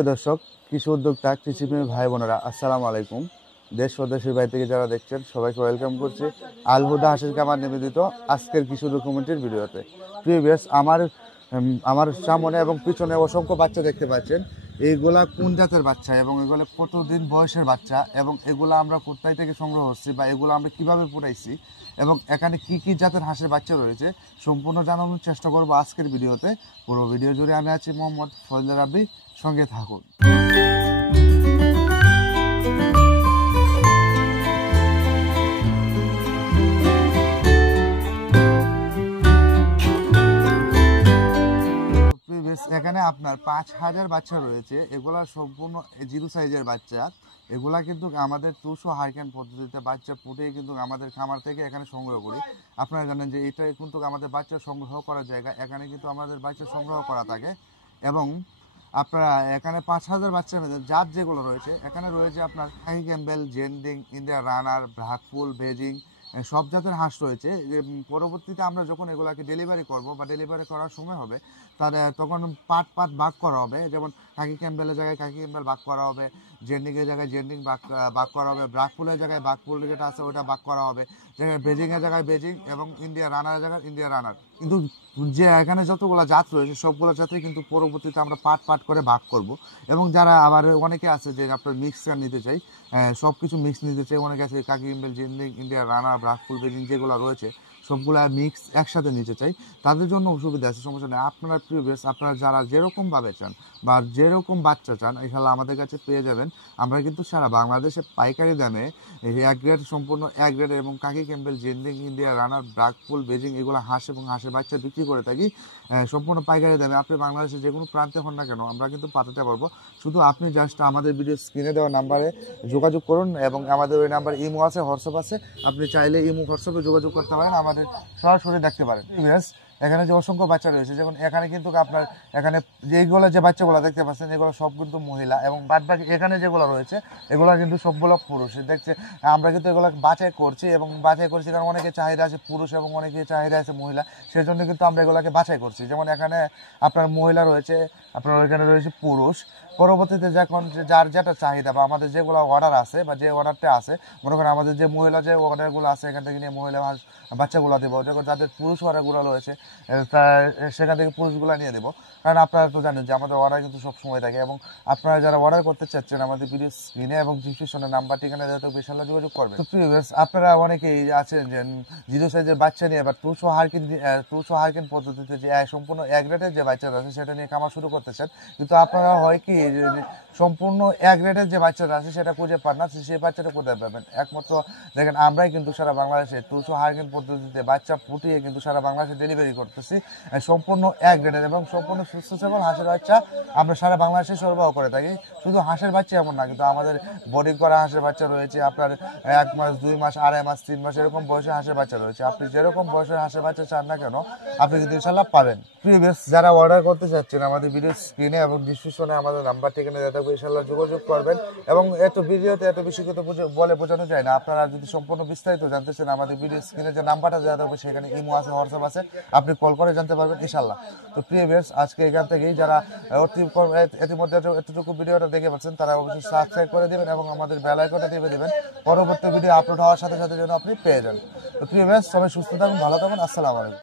সুপ্রিয় দর্শক, কৃষি উদ্যোক্তা কৃষিপ্রেমী ভাই বোনেরা, আসসালামু আলাইকুম। দেশ ও দেশের বাইরে থেকে যারা দেখছেন সবাইকে ওয়েলকাম করছি আল হুদা হাসির খামার নিবেদিত আজকের কৃষি ডকুমেন্টের ভিডিওতে। প্রিভিয়াস আমার সামনে এবং পিছনে অসংখ্য বাচ্চা দেখতে পাচ্ছেন। এইগুলা কোন জাতের বাচ্চা এবং এগুলো কতদিন বয়সের বাচ্চা এবং এগুলো আমরা কোথায় থেকে সংগ্রহ করছি বা এগুলো আমরা কিভাবে ফুটাইছি এবং এখানে কি কি জাতের হাঁসের বাচ্চা রয়েছে সম্পূর্ণ জানানোর চেষ্টা করবো আজকের ভিডিওতে। পুরো ভিডিও জুড়ে আমি আছি মোহাম্মদ ফজলে রাব্বি, সঙ্গে থাকুন। এখানে আপনার 5000 বাচ্চা রয়েছে। এগুলা সম্পূর্ণ জিরো সাইজের বাচ্চা। এগুলা কিন্তু আমাদের 200 হারকেন পদ্ধতিতে বাচ্চা ফুটে কিন্তু আমাদের খামার থেকে এখানে সংগ্রহ করি। আপনারা জানেন যে এটা কিন্তু আমাদের বাচ্চা সংগ্রহ করার জায়গা, এখানে কিন্তু আমাদের বাচ্চা সংগ্রহ করা থাকে। এবং আপনারা এখানে 5000 বাচ্চার মধ্যে জাত যেগুলো রয়েছে, এখানে রয়েছে আপনার high Campbell, জেন্ডিং, India runner, ব্ল্যাকফুল, Beijing, সব জাতের হাঁস রয়েছে। পরবর্তীতে আমরা যখন এগুলাকে ডেলিভারি করব বা ডেলিভারি করার সময় হবে তখন পাট ভাগ করা হবে। যেমন কাকি ক্যাম্বেলের জায়গায় কাকি ক্যাম্বেল ভাগ করা হবে, জেন্ডিংয়ের জায়গায় জেন্ডিং ভাগ করা হবে, ব্ল্যাকফুলের জায়গায় ব্ল্যাকফুল যেটা আছে ওটা ভাগ করা হবে, জায়গায় বেজিংয়ের জায়গায় বেজিং এবং ইন্ডিয়া রানারের জায়গায় ইন্ডিয়া রানার। কিন্তু যে এখানে যতগুলো জাত রয়েছে সবগুলো জাতে কিন্তু পরবর্তীতে আমরা পাট করে ভাগ করব। এবং যারা আবার অনেকে আছে যে আপনার মিক্সার নিতে চাই, সব কিছু মিক্স নিতে চাই, অনেকে আছে কাকি ক্যাম্বেল, জেন্ডিং, ইন্ডিয়া রানার, ব্ল্যাকফুল, বেজিং যেগুলো রয়েছে সবগুলা মিক্স একসাথে নিতে চাই, তাদের জন্য অসুবিধা আছে, সমস্যা নেই। আপনারা যারা যেরকমভাবে চান বা যেরকম বাচ্চা চান ইনশাআল্লাহ আমাদের কাছে পেয়ে যাবেন। আমরা কিন্তু সারা বাংলাদেশে পাইকারি দামে এক গ্রেড, সম্পূর্ণ এক গ্রেড এবং কাকি ক্যাম্বেল, জেন্ডিং, ইন্ডিয়া রানার, ব্ল্যাকফুল, বেজিং এগুলো হাঁস এবং হাঁসের বাচ্চা বিক্রি করে থাকি সম্পূর্ণ পাইকারি দামে। আপনি বাংলাদেশের যে কোনো প্রান্তে হন না কেন আমরা কিন্তু পাঠাতে পারবো। শুধু আপনি জাস্ট আমাদের ভিডিও স্ক্রিনে দেওয়া নাম্বারে যোগাযোগ করুন এবং আমাদের ওই নাম্বার ইমো আছে, হোয়াটসঅ্যাপ আছে, আপনি চাইলে ইমো হোয়াটসঅ্যাপে যোগাযোগ করতে পারেন, আমাদের সরাসরি দেখতে পারেন। এখানে যে অসংখ্য বাচ্চা রয়েছে, যেমন এখানে কিন্তু আপনার এখানে যেগুলো যে বাচ্চাগুলো দেখতে পাচ্ছেন এগুলো সব কিন্তু মহিলা এবং বাদবাকি এখানে যেগুলো রয়েছে এগুলো কিন্তু সবগুলো পুরুষ। দেখছে আমরা কিন্তু এগুলো বাছাই করছি এবং বাছাই করছি কারণ অনেকে চাহিদা আছে পুরুষ এবং অনেকে চাহিদা আছে মহিলা, সেই জন্য কিন্তু আমরা এগুলোকে বাছাই করছি। যেমন এখানে আপনার মহিলা রয়েছে, আপনার ওইখানে রয়েছে পুরুষ। পরবর্তীতে যখন যার যেটা চাহিদা বা আমাদের যেগুলো অর্ডার আছে বা যে অর্ডারটা আছে, মনে করেন আমাদের যে মহিলা যে অর্ডারগুলো আছে এখান থেকে নিয়ে মহিলা বাচ্চাগুলো দেবো। যখন যাদের পুরুষ অর্ডারগুলো রয়েছে সেখান থেকে পুরুষগুলো নিয়ে দেবো। কারণ আপনারা তো জানেন যে আমাদের অর্ডার কিন্তু সব সময় থাকে। এবং আপনারা যারা অর্ডার করতে চাচ্ছেন আমাদের ভিডিও স্ক্রিনে এবং ডিসক্রিপশনের নাম্বার ঠিকানা দেওয়া থাকবে, ইনশাআল্লাহ যোগাযোগ করবেন। তো আপনারা অনেকেই আছেন যে জিরো সাইজের বাচ্চা নিয়ে বা 200 হারকিন পদ্ধতিতে যে সম্পূর্ণ এক রেটের যে বাচ্চারা আছে সেটা নিয়ে খামার শুরু করতে চান, কিন্তু আপনারা হয় কি সম্পূর্ণ এক রেটের যে বাচ্চাটা আছে সেটা খুঁজে পান না, সেই বাচ্চাটা কোথায় পাবেন? একমাত্র দেখেন আমরাই কিন্তু সারা বাংলাদেশে 200 হারকিন পদ্ধতিতে বাচ্চা ফুটিয়ে কিন্তু সারা বাংলাদেশে ডেলিভারি করতেছি সম্পূর্ণ এক রেটের এবং সম্পূর্ণ সুস্থ সবল হাঁসের বাচ্চা আমরা সারা বাংলাদেশে সরবরাহ করে থাকি। শুধু হাঁসের বাচ্চা এমন না, কিন্তু আমাদের বোর্ডিং করা হাঁসের বাচ্চা রয়েছে, আপনার 1 মাস, 2 মাস, 2.5 মাস, 3 মাস এরকম বয়সের হাঁসের বাচ্চা রয়েছে। আপনি যেরকম বয়সের হাঁসের বাচ্চা চান না কেন আপনি কিন্তু ইনশাআল্লাহ পাবেন। যারা অর্ডার করতে চাচ্ছেন আমাদের ভিডিও স্ক্রিনে এবং ডিসক্রিপশনে আমাদের নাম্বার ঠিকানা দেওয়া থাকবে, ইনশাআল্লাহ যোগাযোগ করবেন। এবং ভিডিওতে এত বেশি কথা বলে বোঝানো যায় না। আপনারা যদি সম্পূর্ণ বিস্তারিত জানতে চান আমাদের ভিডিও স্ক্রিনে যে নাম্বারটা দেওয়া থাকবে সেখানে ইমো আছে, হোয়াটসঅ্যাপ আছে, আপনি কল করে জানতে পারবেন ইনশাআল্লাহ। তো প্রিয় ভিউয়ার্স, আজকে এখান থেকেই যারা ইতিমধ্যে এতটুকু ভিডিওটা দেখে পাচ্ছেন তারা অবশ্যই সাবস্ক্রাইব করে দেবেন এবং আমাদের বেল আইকনটা টিপে দেবেন পরবর্তী ভিডিও আপলোড হওয়ার সাথে সাথে যেন আপনি পেয়ে যান। তো প্রিয় ভিউয়ার্স, সবাই সুস্থ থাকুন, ভালো থাকুন, আসসালামু আলাইকুম।